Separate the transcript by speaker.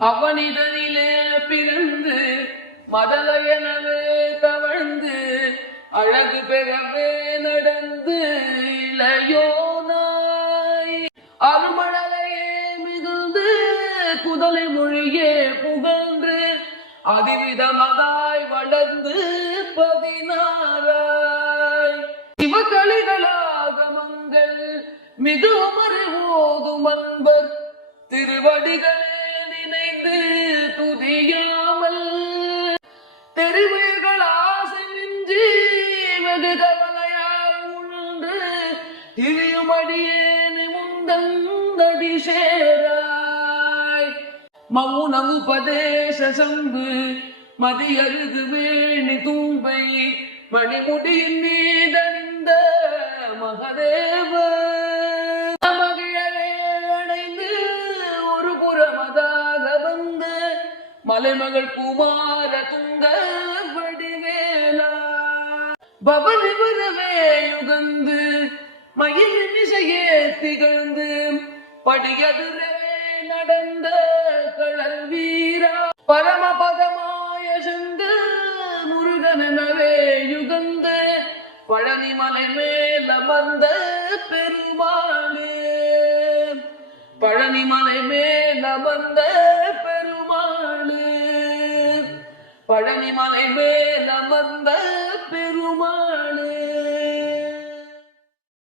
Speaker 1: அவனிதனிலே பிறந்து மதலையனவே தவழ்ந்து அழகு பெறவே நடந்து இளையோனாய். அருமணலையே மிகுந்து குதலை மொழியே புகழ்ந்து அதிவிதமதாய் வளர்ந்து பதினாராய் சிவகளிகளாகமங்கள் மிகவும் அறிவோதும் அன்பர் திருவடிகளே. நினைந்து துதியாமல் தெரிவுகள் ஆசை மிஞ்சி வெகு கவலையால் உழன்று திரியுமடியே நிமுந்தடி சேராய் மௌனம் உபதேச சம்பு மதியருகு வேணி தூம்பை மணிமுடியின் மீதணிந்த மகதேவ மலைமகள் குமார துங்க வடிவேலா. பவனி வரவே யுகந்து மயில் மிசையே திகழ்ந்து படியதுரே நடந்த கடல் வீரா பரமபதமாய சங்க முருகனவே யுகந்து பழனி மலை மேல வந்த பெருமாளே. பழனி மலை மேல வந்த பழனி மலை மேல் அமர்ந்த பெருமாள்.